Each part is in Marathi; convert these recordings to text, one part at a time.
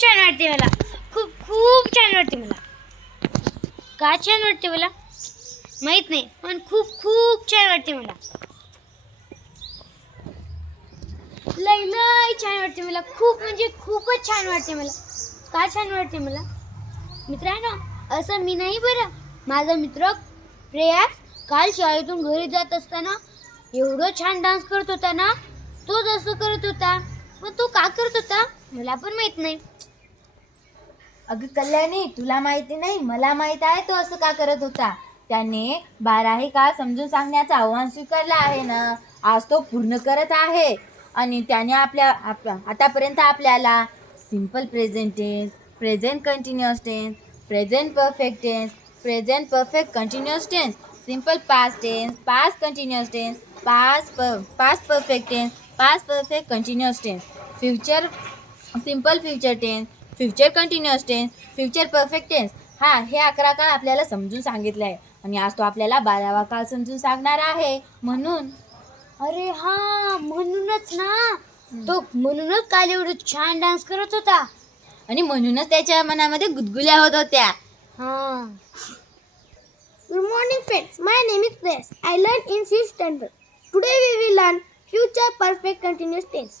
छान वाटते मला. खूप खूप छान वाटते मला. का छान वाटते मला? माहीत नाही पण खूप खूप छान वाटते मला. लय लय छान वाटते मला. खूप म्हणजे खूपच छान वाटते मला. का छान वाटते मला? मित्रांनो असं मी नाही बरं. माझा मित्र प्रयास काल शाळेतून घरी जात असताना एवढं छान डान्स करत होता ना? तो जसं करत होता पण तो का करत होता? मला पण माहीत नाही. अगं कल्याणी तुला माहिती नाही मला माहीत आहे तो असं का करत होता. त्याने बाराही काळ समजून सांगण्याचं आव्हान स्वीकारलं आहे ना. आज तो पूर्ण करत आहे. आणि त्याने आपल्या आपल्या आतापर्यंत आपल्याला simple present tense present continuous tense present perfect tense present perfect continuous tense simple past tense past continuous tense past प past perfect tense past perfect continuous tense future simple future tense future continuous tense future perfect tense. हा हे अकरा काळ आपल्याला समजून सांगितलं आहे. आणि आज तो आपल्याला बारावा काळ समजून सांगणार आहे. म्हणून अरे हा म्हणूनच ना. तो म्हणूनच काल एवढं छान डान्स करत होता. आणि म्हणूनच त्याच्या मनामध्ये गुदगुल्या होत होत्या. हा. Good morning friends my name is press I learn in fifth standard today we will learn future perfect continuous tense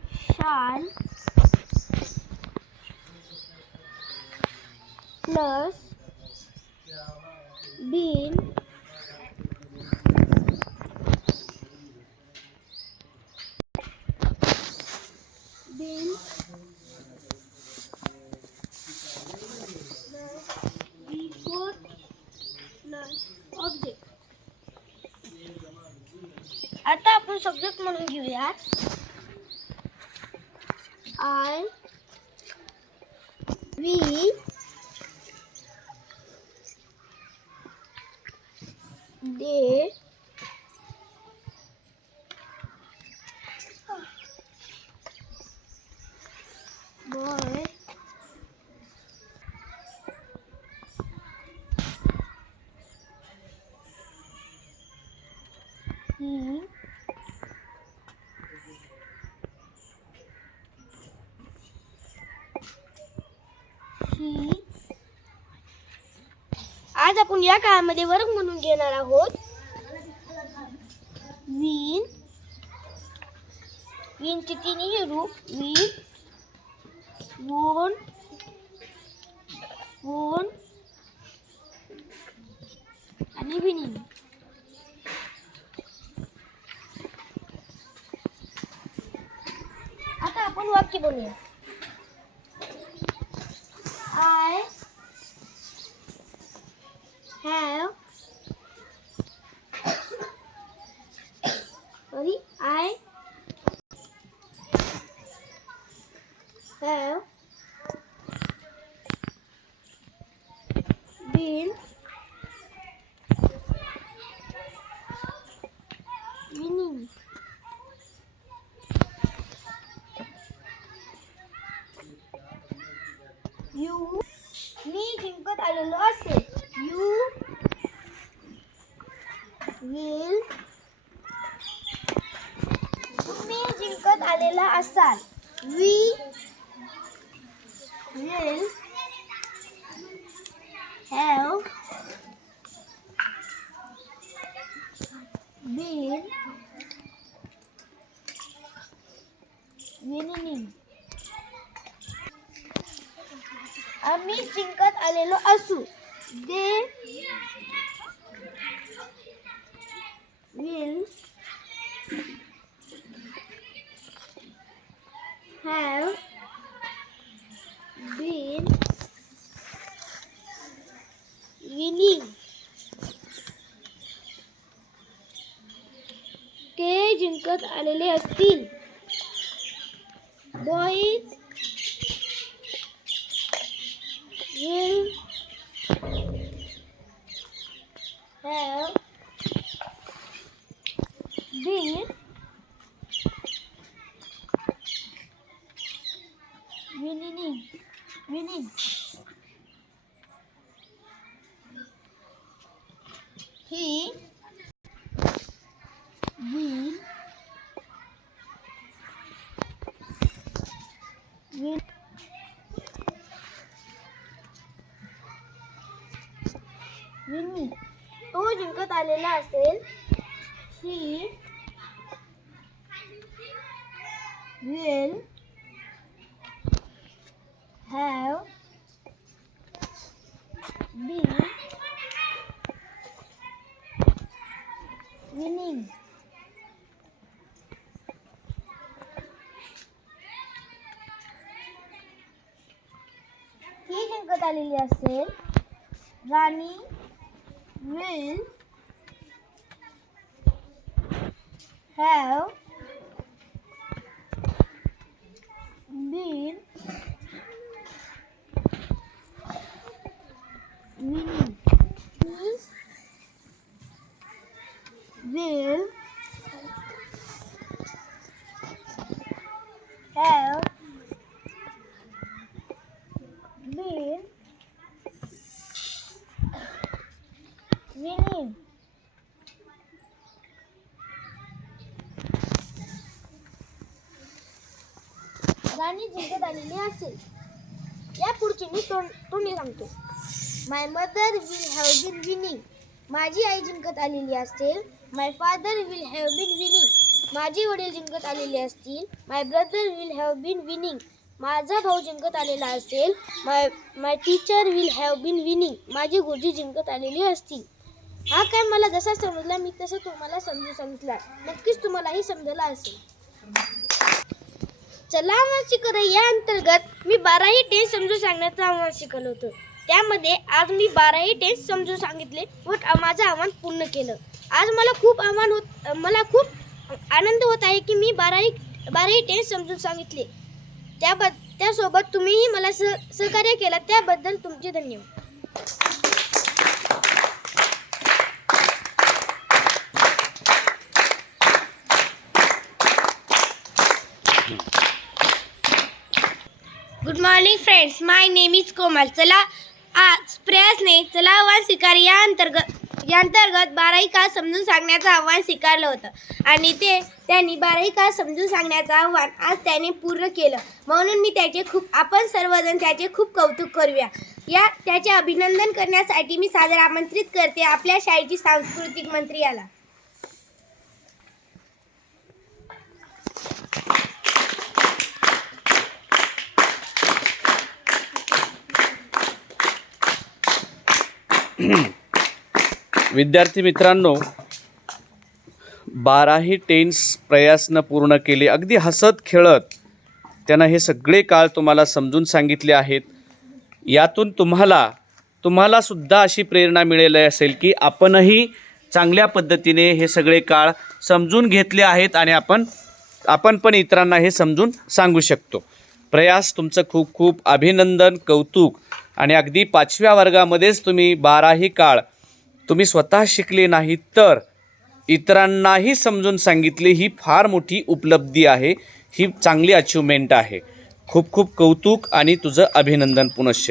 shall plus been been before plus object आता आपण सब्जेक्ट म्हणून घेऊयात are we आज आपण या काळामध्ये वर्ग म्हणून घेणार आहोत. विन. विनचे तिन्ही रूप विन वोन वोन आणि विनिंग आता आपण वाक्य बोलूया. you मी जिंकत आलेलो असेल यू विल तुम्ही जिंकत आलेला असाल वी आम्ही जिंकत आलेलो असू they will have been winning. ते जिंकत आलेले असतील boys will have been winning winning he. Will win winning तो जिंकत आलेला असेल he will have been winning. ही जिंकत आलेली असेल राणी will Have been winning. Will have राणी जिंकत आलेली असेल. या पुढची मी तोंड तोंडी सांगतो. My mother will have been winning माझी आई जिंकत आलेली असेल my father will have been winning माझे वडील जिंकत आलेले असतील. My brother will have been winning माझा भाऊ जिंकत आलेला असेल. My my teacher will have been winning माझी गुरुजी जिंकत आलेली असतील. हा काय मला जसा समजला मी तसं तुम्हाला समजून सांगितला. नक्कीच तुम्हालाही समजला असेल. चला मासिकर या अंतर्गत मी बाराही टेन्स समजून सांगण्याचं आव्हान शिकवलं होतं. त्यामध्ये आज मी बाराही टेन्स समजून सांगितले व माझं आव्हान पूर्ण केलं. आज मला खूप आव्हान होत मला खूप आनंद होत आहे की मी बाराही बाराही टेन्स समजून सांगितले. त्याबद त्यासोबत तुम्हीही मला सह सहकार्य केलं. त्याबद्दल तुमचे धन्यवाद. Good morning friends my name is Komal चला आज प्रयासने चला आव्हान स्वीकार या अंतर्गत या अंतर्गत बाराही का समजून सांगण्याचं आव्हान स्वीकारलं होतं. आणि ते त्यांनी बाराही का समजून सांगण्याचं आव्हान आज त्याने पूर्ण केलं. म्हणून मी त्याचे खूप आपण सर्वजण त्याचे खूप कौतुक करूया. या त्याचे अभिनंदन करण्यासाठी मी सादर आमंत्रित करते आपल्या शाळेची सांस्कृतिक मंत्री याला विद्यार्थी मित्रांनो बाराही टेन्स प्रयासनं पूर्ण केले. अगदी हसत खेळत त्यांना हे सगळे काळ तुम्हाला समजून सांगितले आहेत. यातून तुम्हाला तुम्हाला सुद्धा अशी प्रेरणा मिळेली असेल की आपणही चांगल्या पद्धतीने हे सगळे काळ समजून घेतले आहेत आणि आपण आपण पण इतरांना हे समजून सांगू शकतो. प्रयास तुमचं खूप खूप अभिनंदन कौतुक आणि अगदी पाचव्या वर्गामध्येच तुम्ही बाराही काळ तुम्ही स्वतः शिकले नाही तर इतरांनाही समजून सांगितले ही फार मोठी उपलब्धी आहे ही चांगली अचिव्हमेंट आहे. खूप खूप कौतुक आणि तुझं अभिनंदन पुनश्च